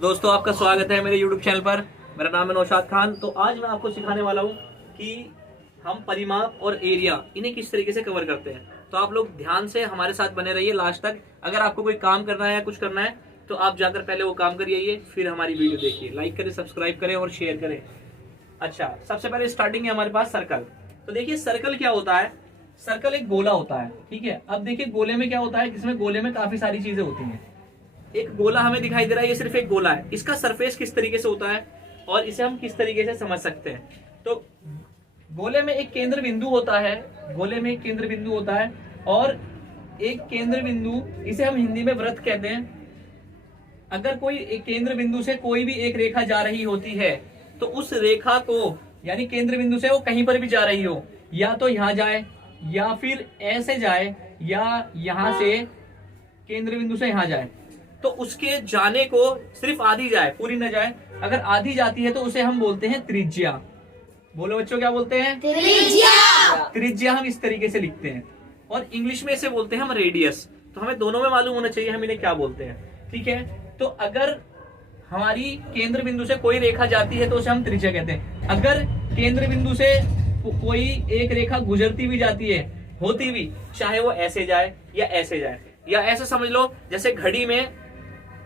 दोस्तों आपका स्वागत है मेरे YouTube चैनल पर। मेरा नाम है नौशाद खान। तो आज मैं आपको सिखाने वाला हूँ कि हम परिमाप और एरिया इन्हें किस तरीके से कवर करते हैं। तो आप लोग ध्यान से हमारे साथ बने रहिए लास्ट तक। अगर आपको कोई काम करना है या कुछ करना है तो आप जाकर पहले वो काम करिए, फिर हमारी वीडियो देखिए, लाइक करें, सब्सक्राइब करें और शेयर करें। अच्छा, सबसे पहले स्टार्टिंग है हमारे पास सर्कल। तो देखिए सर्कल क्या होता है। सर्कल एक गोला होता है, ठीक है। अब देखिए गोले में क्या होता है, इसमें गोले में काफी सारी चीजें होती हैं। एक गोला हमें दिखाई दे रहा है, ये सिर्फ एक गोला है। इसका सरफेस किस तरीके से होता है और इसे हम किस तरीके से समझ सकते हैं। तो गोले में एक केंद्र बिंदु होता है, गोले में एक केंद्र बिंदु होता है और एक केंद्र बिंदु, इसे हम हिंदी में वृत्त कहते हैं। अगर कोई एक केंद्र बिंदु से कोई भी एक रेखा जा रही होती है तो उस रेखा को, यानी केंद्र बिंदु से वो कहीं पर भी जा रही हो, या तो यहां जाए या फिर ऐसे जाए या यहां से केंद्र बिंदु से यहां जाए, तो उसके जाने को सिर्फ आधी जाए, पूरी न जाए। अगर आधी जाती है तो उसे हम बोलते हैं त्रिज्या। बोलो बच्चों, क्या बोलते हैं? त्रिज्या। त्रिज्या हम इस तरीके से लिखते हैं और इंग्लिश में इसे बोलते हैं हम रेडियस। तो हमें दोनों में मालूम होना चाहिए हम इन्हें क्या बोलते हैं, ठीक है। तो अगर हमारी केंद्र बिंदु से कोई रेखा जाती है तो उसे हम त्रिज्या कहते हैं। अगर केंद्र बिंदु से कोई एक रेखा गुजरती भी जाती है, होती भी, चाहे वो ऐसे जाए या ऐसे जाए, या ऐसे समझ लो जैसे घड़ी में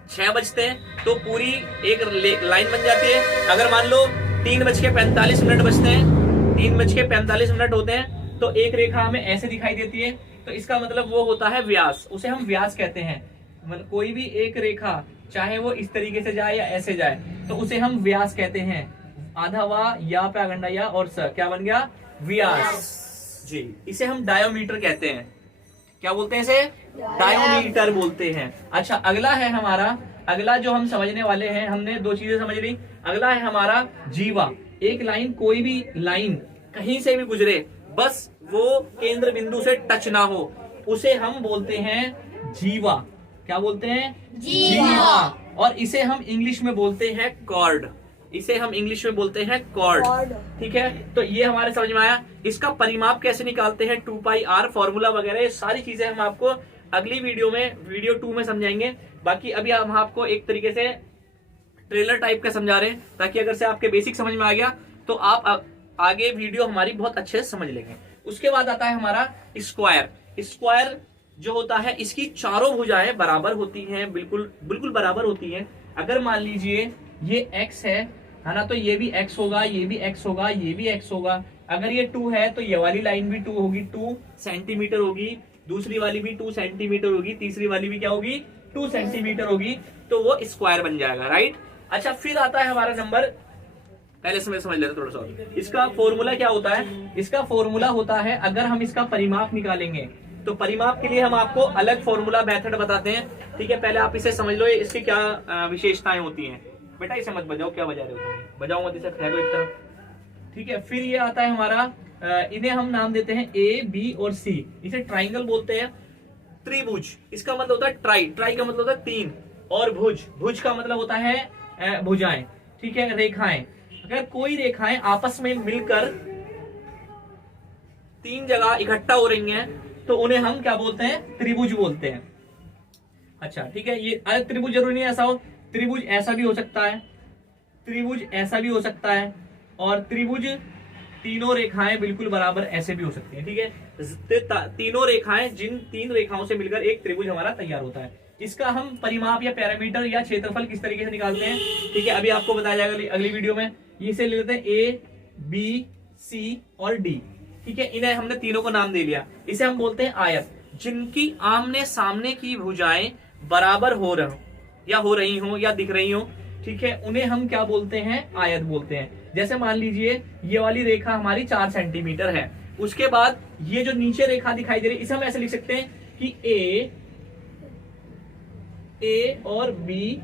6 बजते हैं तो पूरी एक लाइन बन जाती है। अगर मान लो 3:45 बजते हैं, 3:45 होते हैं, तो एक रेखा हमें ऐसे दिखाई देती है, तो इसका मतलब वो होता है व्यास। उसे हम व्यास कहते हैं। मतलब कोई भी एक रेखा, चाहे वो इस तरीके से जाए या ऐसे जाए, तो उसे हम व्यास कहते हैं। आधा वा, या पे अगंडा या और स, क्या बन गया? व्यास जी। इसे हम डायोमीटर कहते हैं। क्या बोलते हैं इसे? डायोमीटर बोलते हैं। अच्छा, अगला है हमारा, अगला जो हम समझने वाले हैं, हमने 2 चीजें समझ ली। अगला है हमारा जीवा। एक लाइन, कोई भी लाइन कहीं से भी गुजरे, बस वो केंद्र बिंदु से टच ना हो, उसे हम बोलते हैं जीवा। क्या बोलते हैं? जीवा। और इसे हम इंग्लिश में बोलते हैं कॉर्ड। इसे हम इंग्लिश में बोलते हैं कॉर्ड, ठीक है। तो ये हमारे समझ में आया। इसका परिमाप कैसे निकालते हैं, 2πr फॉर्मूला वगैरह, ये सारी चीजें हम आपको अगली वीडियो में, वीडियो 2 में समझाएंगे। बाकी अभी हम आपको एक तरीके से ट्रेलर टाइप का समझा रहे हैं, ताकि अगर से आपके बेसिक समझ में आ गया तो आप आगे वीडियो हमारी बहुत अच्छे से समझ लेंगे। उसके बाद आता है हमारा स्क्वायर। स्क्वायर जो होता है, इसकी चारों भुजाएं बराबर होती हैं, बिल्कुल बिल्कुल बराबर होती हैं। अगर मान लीजिए ये x है ना, तो ये भी x होगा, ये भी x होगा, ये भी x होगा। अगर ये 2 है तो ये वाली लाइन भी 2 होगी, 2 सेंटीमीटर होगी। दूसरी वाली भी 2 सेंटीमीटर होगी, तीसरी वाली भी क्या होगी? 2 सेंटीमीटर होगी। तो वो स्क्वायर बन जाएगा, राइट। अच्छा, फिर आता है हमारा नंबर, पहले से समझ लेते थोड़ा सा। इसका फॉर्मूला क्या होता है? इसका फॉर्मूला होता है, अगर हम इसका परिमाप निकालेंगे तो परिमाप के लिए हम आपको अलग फॉर्मूला मेथड बताते हैं, ठीक है। पहले आप इसे समझ लो, इसकी क्या विशेषताएं होती हैं। बेटा इसे मत बजाओ, क्या बजा रहे हो? बजाओ मत, इसे फेंको एक तरफ, ठीक है। फिर ये आता है हमारा, इन्हें हम नाम देते हैं ए, बी और सी। इसे ट्राइंगल बोलते हैं। त्रिभुज, इसका मतलब होता है ट्राई, ट्राई का मतलब होता है 3, और भुज, भुज का मतलब होता है भुजाएं, ठीक है, रेखाएं। अगर कोई रेखाएं आपस में मिलकर 3 जगह इकट्ठा हो रही हैं तो उन्हें हम क्या बोलते हैं? त्रिभुज बोलते हैं। अच्छा, ठीक है। ये त्रिभुज जरूरी नहीं ऐसा हो, त्रिभुज ऐसा भी हो सकता है, त्रिभुज ऐसा भी हो सकता है, और त्रिभुज तीनों रेखाएं बिल्कुल बराबर ऐसे भी हो सकती हैं, ठीक है। तीनों रेखाएं, जिन 3 रेखाओं से मिलकर एक त्रिभुज हमारा तैयार होता है। इसका हम परिमाप या पैरामीटर या क्षेत्रफल किस तरीके से निकालते हैं, ठीक है, अभी आपको बताया जाएगा अगली वीडियो में। इसे ले लेते हैं ए, बी, सी और डी, ठीक है। इन्हें हमने तीनों को नाम दे लिया। इसे हम बोलते हैं आयत। जिनकी आमने सामने की भुजाएं बराबर हो रही हो या दिख रही हो, ठीक है, उन्हें हम क्या बोलते हैं? आयत बोलते हैं। जैसे मान लीजिए ये वाली रेखा हमारी 4 सेंटीमीटर है, उसके बाद ये जो नीचे रेखा दिखाई दे रही है, इसे हम ऐसे लिख सकते हैं कि ए और बी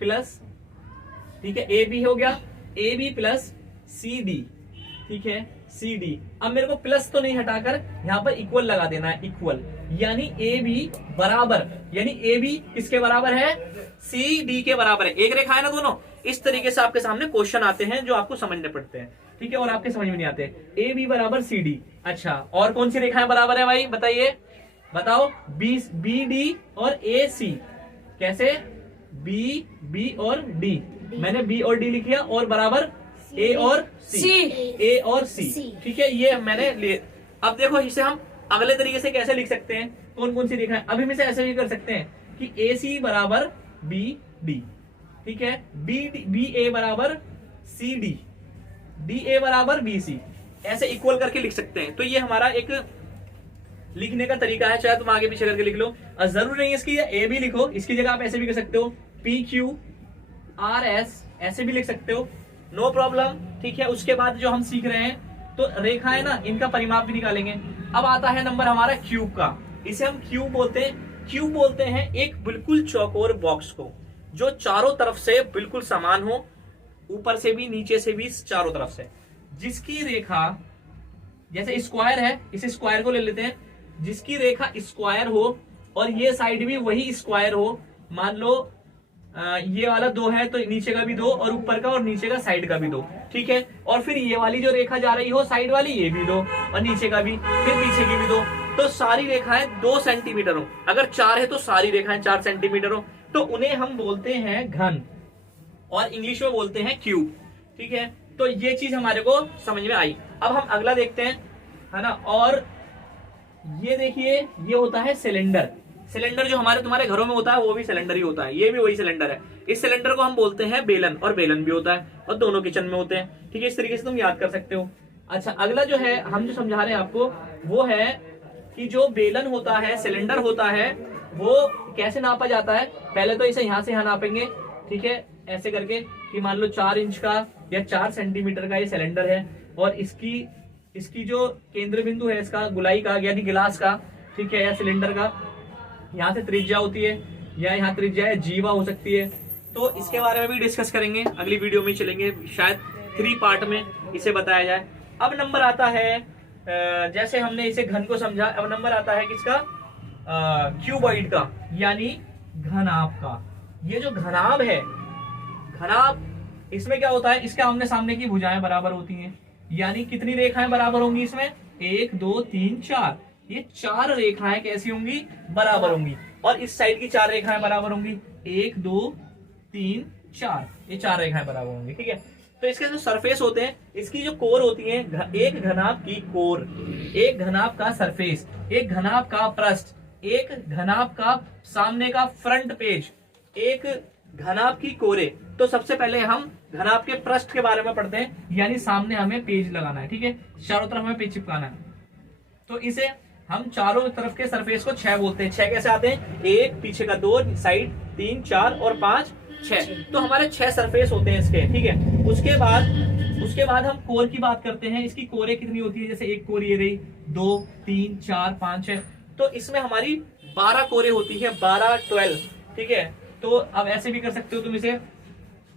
प्लस, ठीक है, ए बी हो गया, A B plus C D, ठीक है, सी डी। अब मेरे को प्लस तो नहीं हटाकर यहां पर इक्वल लगा देना है, इक्वल, यानी ए बी बराबर, यानी ए बी किसके बराबर है? सी डी के बराबर है। एक रेखा है ना दोनों। इस तरीके से आपके सामने क्वेश्चन आते हैं जो आपको समझने पड़ते हैं, ठीक है, और आपके समझ में नहीं आते। ए बी बराबर सी डी। अच्छा, और कौन सी रेखाएं बराबर है भाई, बताइए, बताओ। बी डी और ए सी। कैसे? बी, बी और डी, मैंने बी और डी लिख लिया, और बराबर ए और सी, ए और सी, ठीक है, ये मैंने लिए। अब देखो इसे हम अगले तरीके से कैसे लिख सकते हैं, कौन कौन सी रेखा है। अभी हम इसे ऐसे भी कर सकते हैं कि ए सी बराबर बी डी, ठीक है, बी ए बराबर सी डी, डी ए बराबर बी सी, ऐसे इक्वल करके लिख सकते हैं। तो ये हमारा एक लिखने का तरीका है, चाहे तुम आगे पीछे करके लिख लो, और जरूरी नहीं है इसकी ए भी लिखो, इसकी जगह आप ऐसे भी कर सकते हो, पी क्यू आर एस, ऐसे भी लिख सकते हो, नो प्रॉब्लम, ठीक है। उसके बाद जो हम सीख रहे हैं तो रेखाएं ना, इनका परिमाप भी निकालेंगे। अब आता है नंबर हमारा क्यूब का, इसे हम क्यूब बोलते हैं। क्यूब बोलते हैं एक बिल्कुल चौकोर बॉक्स को जो चारों तरफ से बिल्कुल समान हो, ऊपर से भी नीचे से भी चारों तरफ से, जिसकी रेखा जैसे स्क्वायर है, इस स्क्वायर को ले लेते हैं, जिसकी रेखा स्क्वायर हो और ये साइड भी वही स्क्वायर हो। मान लो ये वाला 2 है तो नीचे का भी 2, और ऊपर का और नीचे का साइड का भी 2, ठीक है। और फिर ये वाली जो रेखा जा रही हो साइड वाली, ये भी 2, और नीचे का भी, फिर पीछे की भी 2, तो सारी रेखाएं 2 सेंटीमीटर हो। अगर 4 है तो सारी रेखाएं 4 सेंटीमीटर हो, तो उन्हें हम बोलते हैं घन, और इंग्लिश में बोलते हैं क्यूब, ठीक है। तो ये चीज हमारे को समझ में आई। अब हम अगला देखते हैं, है ना। और ये देखिए, ये होता है सिलेंडर। सिलेंडर जो हमारे तुम्हारे घरों में होता है वो भी सिलेंडर ही होता है, ये भी वही सिलेंडर है। इस सिलेंडर को हम बोलते हैं बेलन, और बेलन भी होता है, और दोनों किचन में होते हैं, ठीक है। इस तरीके से तुम याद कर सकते हो। अच्छा, अगला जो है हम जो समझा रहे हैं आपको, वो है कि जो बेलन होता है, सिलेंडर होता है, वो कैसे नापा जाता है। पहले तो इसे यहां से यहां नापेंगे, ठीक है, ऐसे करके कि मान लो 4 इंच का या 4 सेंटीमीटर का ये सिलेंडर है, और इसकी जो केंद्र बिंदु है इसका, गुलाई का यानी गिलास का, ठीक है, या सिलेंडर का, यहाँ से त्रिज्या होती है, या यहाँ त्रिज्या है जीवा हो सकती है। तो इसके बारे में भी डिस्कस करेंगे, अगली वीडियो में चलेंगे, शायद 3 पार्ट में इसे बताया जाए। अब नंबर आता है, जैसे हमने इसे घन को समझा, अब नंबर आता है किसका, क्यूबॉइड का, यानी घनाभ का। ये जो घनाभ है, घनाभ, इसमें क्या होता है, इसके आमने सामने की भुजाएं बराबर होती हैं, यानी कितनी रेखाएं बराबर होंगी इसमें, 1 2 3 4, ये 4 रेखाएं कैसी होंगी, बराबर होंगी। और इस साइड की 4 रेखाएं बराबर होंगी, 1 2 3 4, ये 4 रेखाएं बराबर होंगी, ठीक है। तो इसके जो सरफेस होते हैं, इसकी जो कोर होती है, एक घनाभ की कोर, एक घनाभ का सरफेस, एक घनाभ का पृष्ठ, एक घनाभ का सामने का फ्रंट पेज, एक घनाभ की कोरे। तो सबसे पहले हम घनाभ के पृष्ठ के बारे में पढ़ते हैं, यानी सामने हमें पेज लगाना है, ठीक है, चारों तरफ हमें पेज चिपकाना है। तो इसे हम चारों तरफ के सरफेस को 6 बोलते हैं। 6 कैसे आते हैं, 1, पीछे का 2, साइड 3 4 और 5 6, तो हमारे 6 सरफेस होते हैं इसके, ठीक है। उसके बाद हम कोर की बात करते हैं। इसकी कोरें कितनी होती है, जैसे एक कोर ये रही, 2 3 4 5 6, तो इसमें हमारी 12 कोरें होती है, 12 12, ठीक है। तो अब ऐसे भी कर सकते हो तुम इसे,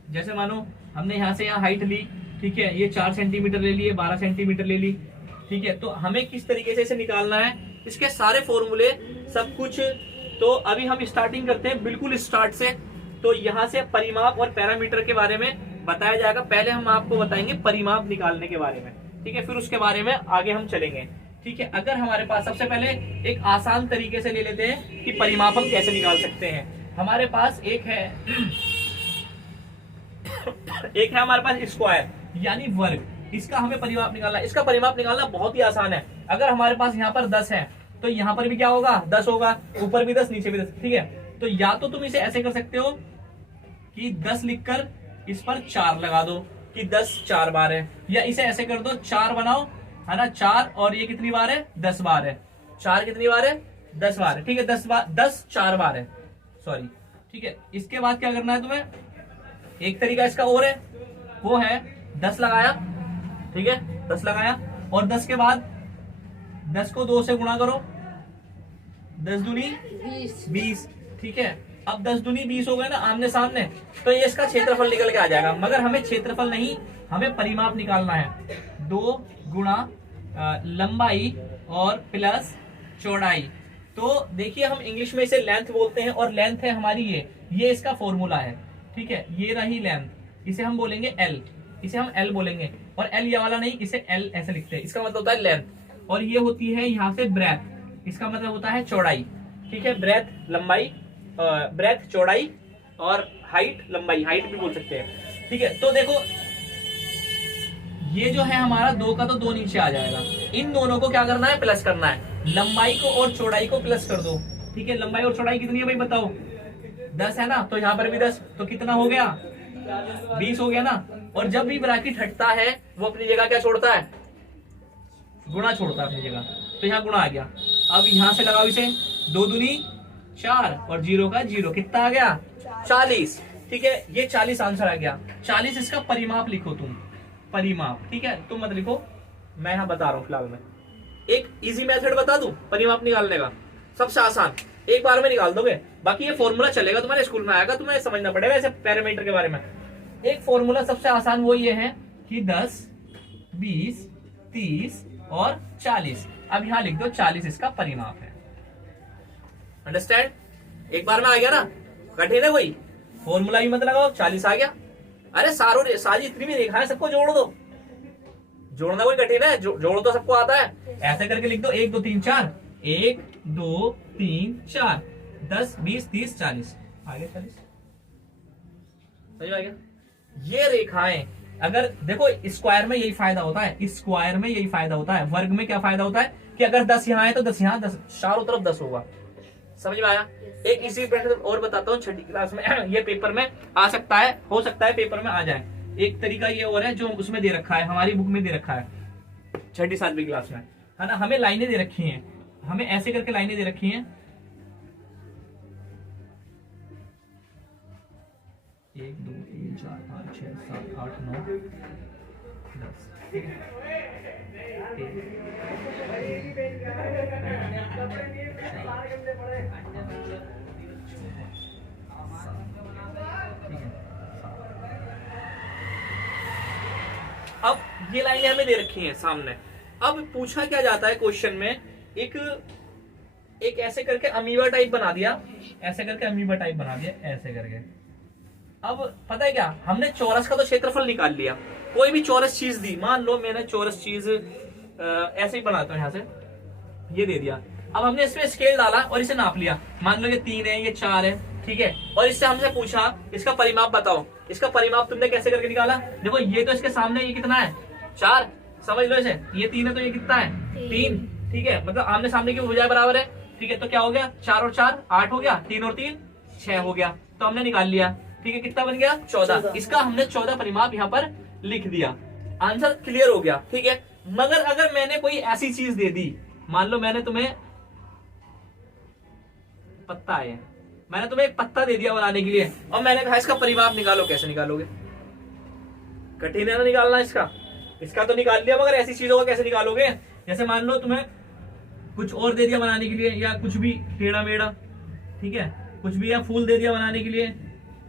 जैसे मानो हमने यहाँ से यहाँ हाइट ली, ठीक है, ये 4 सेंटीमीटर ले लिए, 12 सेंटीमीटर ले ली, ठीक है। तो हमें किस तरीके से इसे निकालना है, इसके सारे फॉर्मूले सब कुछ। तो अभी हम स्टार्टिंग करते हैं बिल्कुल स्टार्ट से। तो यहाँ से परिमाप और पैरामीटर के बारे में बताया जाएगा। पहले हम आपको बताएंगे परिमाप निकालने के बारे में, ठीक है, फिर उसके बारे में आगे हम चलेंगे, ठीक है। अगर हमारे पास, सबसे पहले एक आसान तरीके से ले लेते हैं कि परिमाप हम कैसे निकाल सकते हैं। हमारे पास एक है हमारे पास स्क्वायर यानी वर्ग, इसका हमें परिमाप निकालना है। इसका परिमाप निकालना बहुत ही आसान है। अगर हमारे पास यहाँ पर 10 है तो यहाँ पर भी क्या होगा, 10 होगा, ऊपर भी 10 नीचे भी 10, ठीक है। तो या तो तुम इसे ऐसे कर सकते हो कि 10 लिखकर इस पर 4 लगा दो कि 10 4 बार है, या इसे ऐसे कर दो 4 बनाओ, है ना, 4 और ये कितनी बार है, 10 बार है। 4 कितनी बार है, 10 बार है, ठीक है। 10 4 बार है, सॉरी, ठीक है। इसके बाद क्या करना है तुम्हें, एक तरीका इसका और है, वो है 10 लगाया, ठीक है, 10 लगाया, और 10 के बाद 10 को 2 से गुणा करो, 10 दूनी 20, ठीक है। अब 10 दूनी 20 हो गए ना आमने सामने, तो ये इसका क्षेत्रफल निकल के आ जाएगा। मगर हमें क्षेत्रफल नहीं, हमें परिमाप निकालना है। 2 गुणा लंबाई और प्लस चौड़ाई। तो देखिए हम इंग्लिश में इसे लेंथ बोलते हैं, और लेंथ है हमारी ये इसका फॉर्मूला है, ठीक है। ये रही लेंथ, इसे हम बोलेंगे एल, इसे हम एल बोलेंगे, और एल ये वाला नहीं, इसे एल ऐसे लिखते हैं, इसका मतलब होता है लेंथ। और ये होती है यहाँ से ब्रेथ, इसका मतलब होता है चौड़ाई, ठीक है। ब्रेथ लंबाई, ब्रेथ चौड़ाई, और हाइट लंबाई, हाइट भी बोल सकते हैं। ठीक है, तो देखो ये जो है हमारा 2 का तो 2 नीचे आ जाएगा। इन दोनों को क्या करना है, प्लस करना है। लंबाई को और चौड़ाई को प्लस कर दो। ठीक है, लंबाई और चौड़ाई कितनी है भाई बताओ? 10 है ना, तो यहाँ पर भी 10, तो कितना हो गया? 20 हो गया ना। और जब भी ब्रैकेट हटता है वो अपनी जगह क्या छोड़ता है? गुणा छोड़ता है अपनी जगह। तो यहाँ गुणा आ गया। अब यहाँ से लगाओ इसे, 2 दूनी 4 और 0 का 0, कितना आ गया? 40। ठीक है, ये 40 आंसर आ गया। 40 इसका परिमाप लिखो तुम, परिमाप। ठीक है, तुम मत लिखो, मैं यहाँ बता रहा हूँ फिलहाल। मैं एक इजी मेथड बता दूं परिमाप निकालने का, सबसे आसान, एक बार में निकाल दोगे। बाकी ये फॉर्मूला चलेगा, तुम्हारे स्कूल में आएगा, तुम्हें समझना पड़ेगा ऐसे पैरामीटर के बारे में। एक फॉर्मूला सबसे आसान वो ये है कि 10, 20, 30 और 40। अब यहाँ लिख दो 40 इसका परिमाप है। अंडरस्टैंड? एक बार में आ गया ना, कठिन है कोई? फॉर्मूला भी मत लगाओ, 40 आ गया। अरे सारी जितनी भी रेखा है सबको जोड़ दो। जोड़ना कोई कठिन है? जोड़ तो सबको आता है। ऐसे करके लिख दो 1 2 3 4, 1 2 3 4, 10 20 30 40, आगे 40। समझ आ गया? ये रेखाएं अगर देखो, स्क्वायर में यही फायदा होता है, स्क्वायर में यही फायदा होता है। वर्ग में क्या फायदा होता है कि अगर 10 यहाँ है तो 10 यहाँ, 10 चारों तरफ 10 होगा। समझ में आया? एक इसी और बताता हूँ, छठी क्लास में ये पेपर में आ सकता है, हो सकता है पेपर में आ जाए। एक तरीका ये और है जो उसमें दे रखा है, हमारी बुक में दे रखा है, 6ठी 7वीं क्लास में, है ना। हमें लाइनें दे रखी हैं, हमें ऐसे करके लाइनें दे रखी हैं, 1 2 3 4 5 6 7 8 9 10। अब ये लाइनें हमें दे रखी हैं सामने। अब पूछा क्या जाता है क्वेश्चन में, एक ऐसे करके अमीबा टाइप बना दिया, ऐसे करके अमीबा टाइप बना दिया, ऐसे करके। अब पता है क्या, हमने चौरस का तो क्षेत्रफल निकाल लिया। कोई भी चौरस चीज दी, मान लो मैंने चौरस चीज ऐसे ही बनाता हूं, यहाँ से ये दे दिया। अब हमने इसमें स्केल डाला और इसे नाप लिया, मान लो ये 3 है, ये 4 है, ठीक है। और इससे हमसे पूछा इसका परिमाप बताओ। इसका परिमाप तुमने कैसे करके निकाला? देखो ये तो इसके सामने, ये कितना है? 4, समझ लो इसे। ये 3 है तो ये कितना है? 3। ठीक है, मतलब आमने सामने की भुजाएं बराबर है। ठीक है, तो क्या हो गया? 4 और 4 8 हो गया, 3 और 3 6 हो गया। तो हमने निकाल लिया। ठीक है, कितना बन गया? 14। इसका हमने 14 परिमाप यहाँ पर लिख दिया। आंसर क्लियर हो गया। ठीक है, मगर अगर मैंने कोई ऐसी चीज दे दी, मान लो मैंने तुम्हें पत्ता है, मैंने तुम्हें एक पत्ता दे दिया बनाने के लिए, और मैंने कहा इसका परिमाप निकालो, कैसे निकालोगे? कठिन है ना निकालना इसका तो निकाल लिया, मगर ऐसी चीजों का कैसे निकालोगे? जैसे मान लो तुम्हें कुछ और दे दिया बनाने के लिए, या कुछ भी टेढ़ा मेढ़ा, ठीक है, कुछ भी, या फूल दे दिया बनाने के लिए,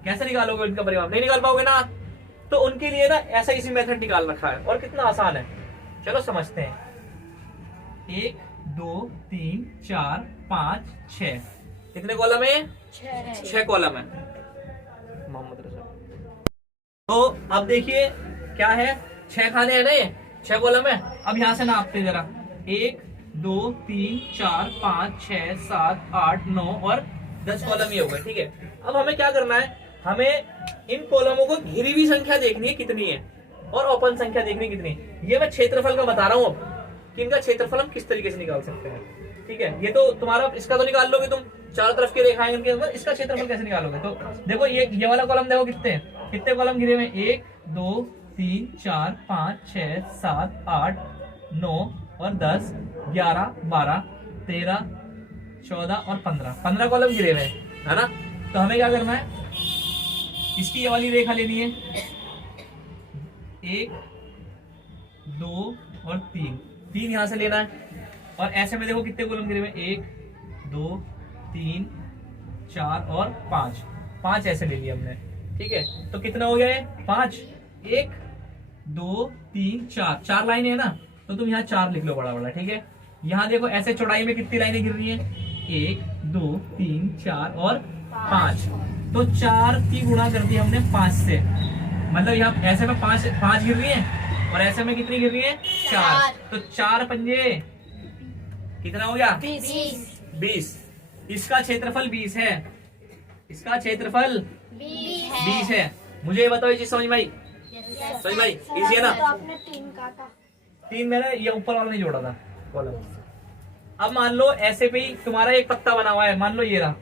कैसे निकालोगे इनका परिमाप? नहीं निकाल पाओगे ना। तो उनके लिए ना ऐसा इसी मेथड निकाल रखा है, और कितना आसान है, चलो समझते हैं। 1 2 3 4 5 6, कितने कॉलम है? 6 कॉलम है मोहम्मद रजा। तो अब देखिए क्या है, 6 खाने हैं ना, ये 6 कॉलम है। अब यहां से नापते जरा, 1 2 3 4 5 6 7 8 9 और 10 कॉलम ही हो गए। ठीक है, अब हमें क्या करना है, हमें इन कॉलमों को घिरी हुई संख्या देखनी है कितनी है, और ओपन संख्या देखनी कितनी है। ये मैं क्षेत्रफल का बता रहा हूँ अब कि इनका क्षेत्रफल हम किस तरीके से निकाल सकते हैं। ठीक है, ये तो तुम्हारा, इसका तो निकाल लोगे तुम, चारों तरफ की रेखाएं इनके अंदर, इसका क्षेत्रफल कैसे निकालोगे? तो देखो ये वाला कॉलम देखो, कितने कॉलम घिरे हुए? 1 2 3 4 5 6 7 8 9 और 10 11 12 13 14 और 15 कॉलम घिरे हुए है ना। तो हमें क्या करना है, इसकी ये वाली रेखा लेनी है, 1 2 और 3 यहां से लेना है। और ऐसे में देखो कितने कॉलम गिरे हुए, 1 2 3 4 और 5 ऐसे ले लिया हमने। ठीक है, तो कितना हो गया है? 5 1 2 3 4 लाइनें है ना, तो तुम यहाँ 4 लिख लो बड़ा बड़ा। ठीक है, यहाँ देखो ऐसे चौड़ाई में कितनी लाइनें गिर रही हैं? 1 2 3 4 और 5। तो 4 की गुणा कर दी हमने 5 से, मतलब यहाँ ऐसे में 5 गिर रही है, और ऐसे में कितनी गिर रही है? 4। तो 4 पंजे कितना हो गया? 20। इसका क्षेत्रफल 20 है, इसका क्षेत्रफल 20 है। मुझे ये बताओ, ये चीज समझ में आई? समझ में आई? इजी है ना? आपने 3 काटा। 3 मैंने ये ऊपर वाला नहीं जोड़ा था कॉलम। अब मान लो ऐसे भी तुम्हारा एक पत्ता बना हुआ है, मान लो ये रहा,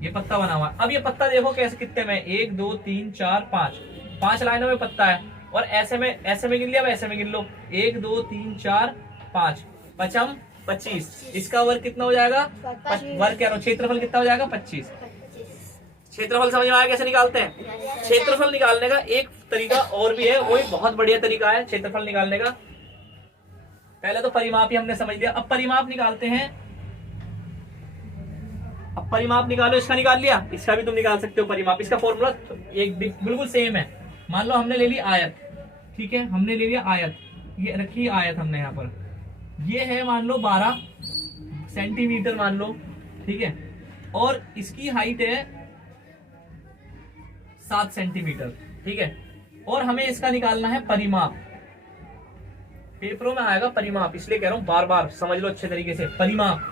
ये पत्ता बना हुआ है। अब ये पत्ता देखो कैसे, कितने में, 1 2 3 4 5 लाइनों में पत्ता है। और ऐसे में गिन लिया, ऐसे में गिन लो, 1 2 3 4 5, 5 25। इसका वर्ग कितना हो जाएगा? वर्ग कह रहा हूं, क्षेत्रफल कितना हो जाएगा? 25। क्षेत्रफल समझ में आया कैसे निकालते हैं? क्षेत्रफल निकालने का एक तरीका और भी है, वो एक बहुत बढ़िया तरीका है क्षेत्रफल निकालने का। पहले तो परिमाप ही हमने समझ लिया, अब परिमाप निकालते हैं। अब परिमाप निकालो, इसका निकाल लिया, इसका भी तुम निकाल सकते हो परिमाप। इसका फॉर्मूला एक बिल्कुल सेम है। मान लो हमने ले ली आयत, ठीक है, हमने ले लिया आयत, ये रखी आयत हमने यहाँ पर, ये है मान लो 12 सेंटीमीटर मान लो, ठीक है, और इसकी हाइट है 7 सेंटीमीटर, ठीक है, और हमें इसका निकालना है परिमाप। पेपरों में आएगा परिमाप, इसलिए कह रहा हूं बार बार समझ लो अच्छे तरीके से। परिमाप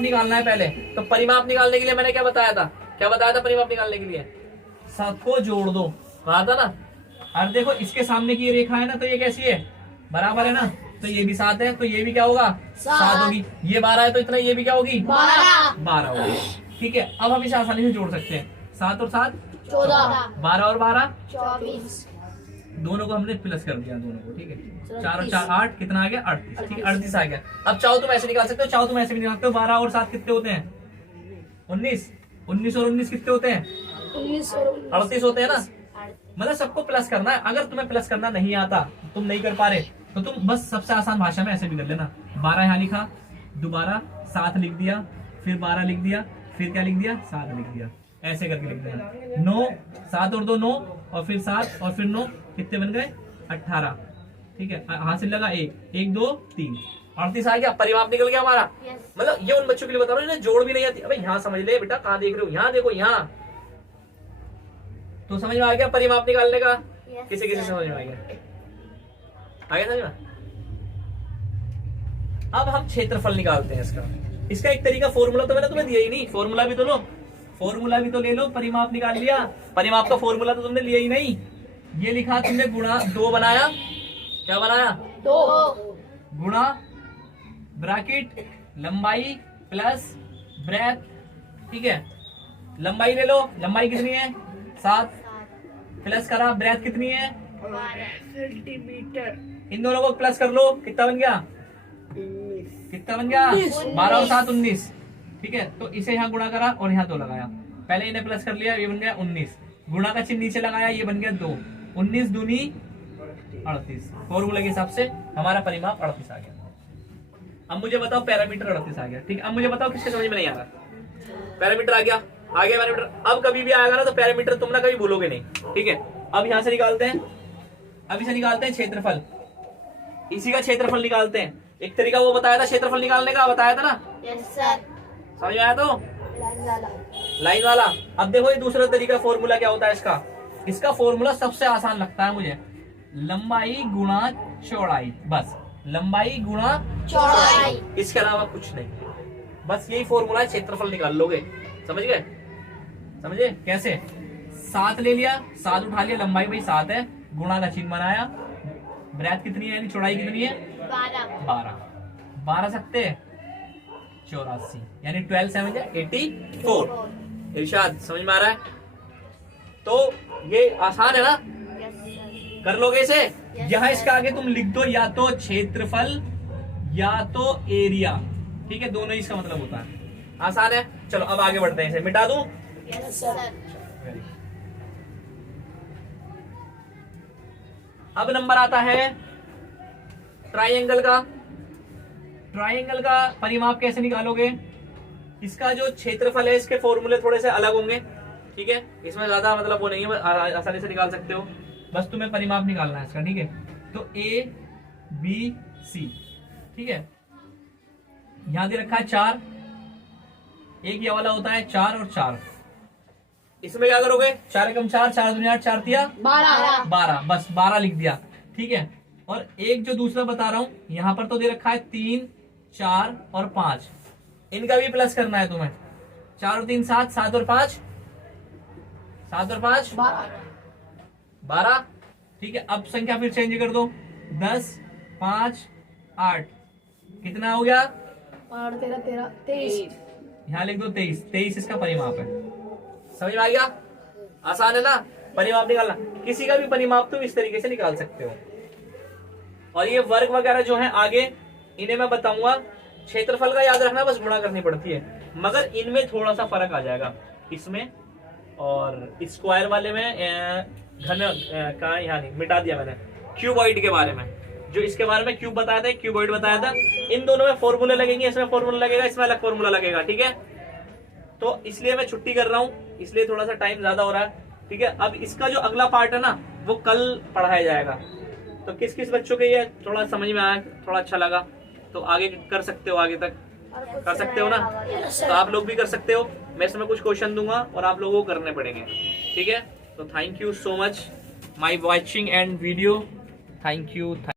निकालना है पहले। तो परिमाप निकालने के लिए मैंने क्या बताया था? परिमाप निकालने के लिए सबको जोड़ दो, कहा था ना। और देखो इसके सामने की ये रेखा है ना, तो ये कैसी है? बराबर है ना, तो ये भी 7 है, तो ये भी क्या होगा? 7 होगी। ये 12 है तो इतना, ये भी क्या होगी? 12 होगी, ठीक है। अब हम इसे आसानी से जोड़ सकते हैं, 7 और 7 14, 12 और 12 24। दोनों को हमने प्लस कर दिया, दोनों को, ठीक है। 4 और 4 8, कितना आ गया? 38, ठीक है, 38 आ गया। अब चाहो तुम ऐसे निकाल सकते हो, चाहो तुम ऐसे भी निकाल सकते हो। 12 और 7 कितने होते हैं? 19। 19 और 19 कितने होते हैं? 38 होते हैं ना। मतलब सबको प्लस करना है। अगर तुम्हें प्लस करना नहीं आता, तुम नहीं कर पा रहे, तो तुम बस सबसे आसान भाषा में ऐसे भी कर लेना। 12 यहाँ लिखा, दोबारा 7 लिख दिया, फिर 12 लिख दिया, फिर क्या लिख दिया? 7 लिख दिया, ऐसे करके लिख देना। 9, 7 और 2 9, और फिर 7 और फिर 9, कितने बन गए? 18, ठीक है। हासिल लगा 1 1 2 3, 38 आ गया। परिमाप निकल गया हमारा। मतलब ये उन बच्चों के लिए बता रहा हूँ जिन्हें जोड़ भी नहीं आती। अबे यहाँ समझ ले बेटा, कहाँ देख रहे हो? यहाँ देखो, यहाँ तो समझ में आ गया परिमाप निकालने का। किसी किसी समझ में आ गया? समझ में? अब हम क्षेत्रफल निकालते हैं इसका एक तरीका, फॉर्मूला तो मैंने तुम्हें दिया ही नहीं, फॉर्मूला भी तो लो, फॉर्मूला भी तो ले लो। परिमाप निकाल लिया, परिमाप का फॉर्मूला तो तुमने लिया ही नहीं। ये लिखा तुमने गुणा 2 बनाया, क्या बनाया? 2 गुणा ब्रैकेट लंबाई प्लस ब्रेथ, ठीक है। लंबाई ले लो, लंबाई कितनी है? 7, प्लस करा ब्रेथ कितनी है? 12 सेंटीमीटर। इन दोनों को प्लस कर लो, कितना बन गया? कितना बन गया? 12 और 7 19, ठीक है। तो इसे यहाँ गुणा करा और यहाँ 2 लगाया, पहले इन्हें प्लस कर लिया, ये बन गया 19, गुणा का चिन्ह नीचे लगाया, ये बन गया 2, 19 दूनी 38। फॉर्मूला के हिसाब से हमारा परिमाप 38 आ गया। अब मुझे बताओ पैरामीटर 38 आ गया, ठीक है। अब मुझे बताओ किसके समझ में नहीं आ रहा? पैरामीटर आ गया पैरामीटर। अब कभी भी आएगा ना तो पैरामीटर तुम ना कभी भूलोगे नहीं, ठीक है। अब यहाँ से निकालते हैं, अब इसे निकालते हैं क्षेत्रफल, इसी का क्षेत्रफल निकालते हैं। एक तरीका वो बताया था क्षेत्रफल निकालने का, बताया था ना? Yes sir. समझ में आया? तो लाइन वाला। अब देखो ये दूसरा तरीका, फॉर्मूला क्या होता है इसका फॉर्मूला सबसे आसान लगता है मुझे, लंबाई गुणा चौड़ाई, बस लंबाई गुणा चौड़ाई, इसके अलावा कुछ नहीं, बस यही फॉर्मूला है। क्षेत्रफल निकाल लोगे, समझ गए? समझे कैसे? 7 ले लिया, 7 उठा लिया, लंबाई भाई 7 है, गुणा का चिन्ह बनाया, ब्रेथ कितनी है यानी चौड़ाई कितनी है? 12 सकते 84, यानी 12 7 84। इरशाद समझ में आ रहा है? तो ये आसान है ना, कर लोगे इसे। यहाँ इसके आगे तुम लिख दो या तो क्षेत्रफल या तो एरिया, ठीक है, दोनों ही इसका मतलब होता है। आसान है। चलो अब आगे बढ़ते हैं, इसे मिटा दूं? Yes sir. अब नंबर आता है ट्राइंगल का। ट्राइंगल का परिमाप कैसे निकालोगे? इसका जो क्षेत्रफल है, इसके फॉर्मूले थोड़े से अलग होंगे, ठीक है। इसमें ज्यादा मतलब वो नहीं है, आसानी से निकाल सकते हो, बस तुम्हें परिमाप निकालना है इसका, ठीक है। तो A B C, ठीक है। यहां दे रखा है 4, एक ये वाला होता है 4 और 4। इसमें क्या करोगे? 4 एकम 4, 4 दूनी 8, 4 तिया 12, बस 12 लिख दिया, ठीक है। और एक जो दूसरा बता रहा हूं, यहां पर तो दे रखा है 3 4 और 5, इनका भी प्लस करना है तुम्हें। 4 और 3 7, 7 और 5 12। ठीक है, अब संख्या फिर चेंज कर दो। 10 5 8 कितना हो गया? 23। यहाँ लिख दो 23। 23 इसका परिमाप है। समझ में आ गया? आसान है ना परिमाप निकालना। किसी का भी परिमाप तुम इस तरीके से निकाल सकते हो। और ये वर्ग वगैरह जो है आगे इन्हें मैं बताऊंगा। क्षेत्रफल का याद रखना, बस गुणा करनी पड़ती है, मगर इनमें थोड़ा सा फर्क आ जाएगा, इसमें और स्क्वायर वाले में घन कहाँ, यहाँ नहीं, मिटा दिया मैंने। क्यूबॉइड के बारे में, जो इसके बारे में क्यूब बताया था, क्यूबॉइड बताया था, इन दोनों में फॉर्मूले लगेंगे। इसमें फॉर्मूला लगेगा, इसमें अलग फॉर्मूला लगेगा। ठीक है, तो इसलिए मैं छुट्टी कर रहा हूँ, इसलिए थोड़ा सा टाइम ज्यादा हो रहा है। ठीक है, अब इसका जो अगला पार्ट है ना, वो कल पढ़ाया जाएगा। तो किस किस बच्चों के ये थोड़ा समझ में आया, थोड़ा अच्छा लगा, तो आगे कर सकते हो, आगे तक कर सकते हो ना? तो आप लोग भी कर सकते हो। मैं इसमें कुछ क्वेश्चन दूंगा और आप लोगों को करने पड़ेंगे। ठीक है, तो thank you so much my watching and video. Thank you.